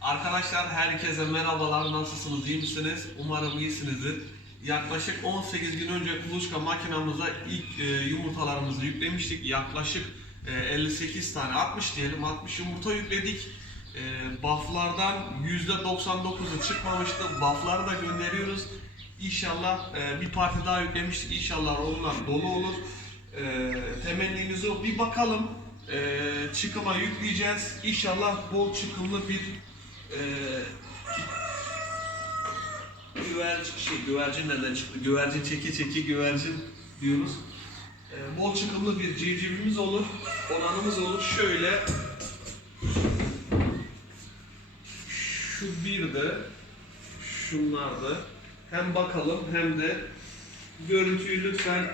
Arkadaşlar herkese merhabalar. Nasılsınız? iyi misiniz? Umarım iyisinizdir. Yaklaşık 18 gün önce kuluçka makinamıza ilk e, yumurtalarımızı yüklemiştik. Yaklaşık e, 58 tane 60 diyelim 60 yumurta yükledik. E, bufflardan %99'u çıkmamıştı. Buffları da gönderiyoruz. İnşallah e, bir parti daha yüklemiştik. İnşallah onlar dolu olur. E, temennimiz o. Bir bakalım. E, çıkıma yükleyeceğiz. İnşallah bol çıkımlı bir e, güvercin şey güvercin nereden çıktı? Güvercin çeki çeki güvercin diyoruz. E, bol çıkımlı bir civcivimiz olur. Olanımız olur. Şöyle şu bir de şunlar da hem bakalım hem de görüntüyü lütfen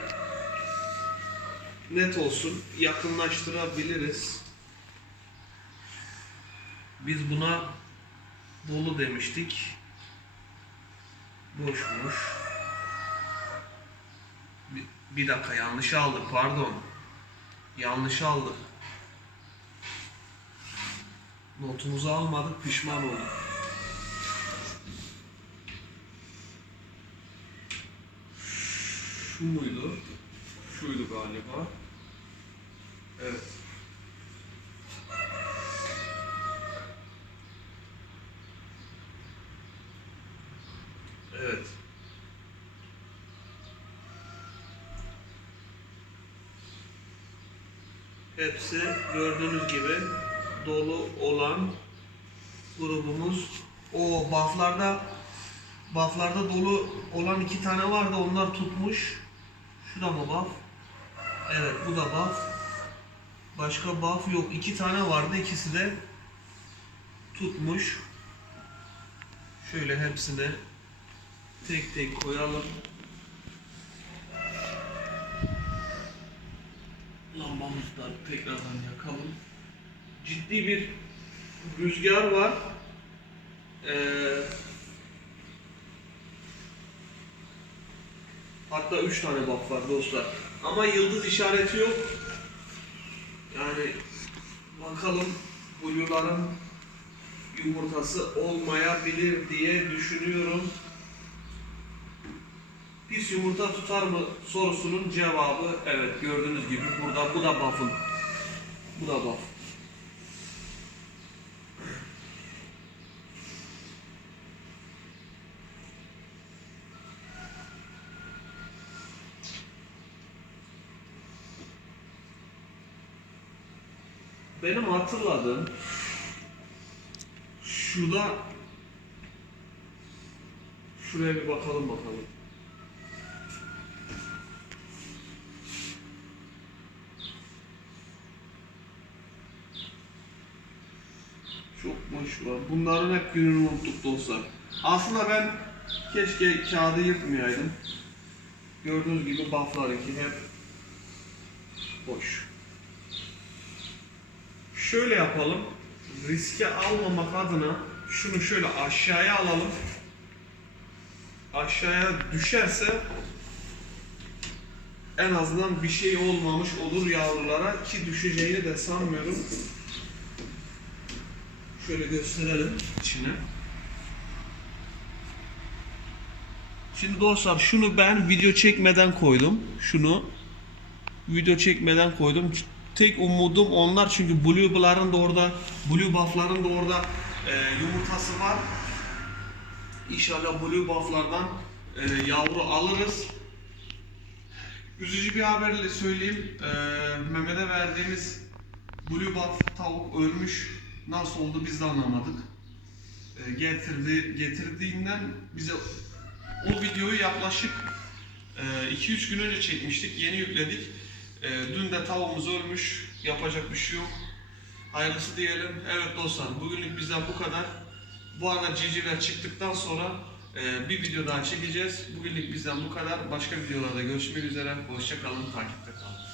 net olsun. Yakınlaştırabiliriz. Biz buna dolu demiştik. Boşmuş. Bir, bir dakika yanlış aldık pardon. Yanlış aldık. Notumuzu almadık pişman olduk. Şu muydu? Şuydu galiba. Evet. Hepsi gördüğünüz gibi dolu olan grubumuz. O bufflarda bufflarda dolu olan iki tane vardı. Onlar tutmuş. Şu da mı buff? Evet bu da buff. Başka buff yok. İki tane vardı. ikisi de tutmuş. Şöyle hepsine tek tek koyalım. Lambamızı da tekrardan yakalım. Ciddi bir rüzgar var. Ee, hatta 3 tane buff var dostlar. Ama yıldız işareti yok. Yani bakalım blue'ların yumurtası olmayabilir diye düşünüyorum. Pis yumurta tutar mı sorusunun cevabı evet gördüğünüz gibi burada bu da buff'ın. Bu da buff. Benim hatırladığım şurada şuraya bir bakalım bakalım. Boş. Bunların hep gününü unuttuk dostlar. Aslında ben keşke kağıdı yırtmayaydım. Gördüğünüz gibi bufflarınki hep boş. Şöyle yapalım. Riske almamak adına şunu şöyle aşağıya alalım. Aşağıya düşerse en azından bir şey olmamış olur yavrulara ki düşeceğini de sanmıyorum. Şöyle gösterelim içine. Şimdi dostlar şunu ben video çekmeden koydum. Şunu video çekmeden koydum. Tek umudum onlar çünkü Blue Buff'ların da orada, Blue Buff'ların da orada e, yumurtası var. İnşallah Blue Buff'lardan e, yavru alırız. Üzücü bir haberle söyleyeyim. E, Mehmet'e verdiğimiz Blue Buff tavuk ölmüş. Nasıl oldu biz de anlamadık. E, getirdi, getirdiğinden bize o videoyu yaklaşık 2-3 gün önce çekmiştik. Yeni yükledik. E, dün de tavuğumuz ölmüş. Yapacak bir şey yok. Hayırlısı diyelim. Evet dostlar bugünlük bizden bu kadar. Bu arada civcivler çıktıktan sonra e, bir video daha çekeceğiz. Bugünlük bizden bu kadar. Başka videolarda görüşmek üzere. Hoşçakalın. Takipte kalın.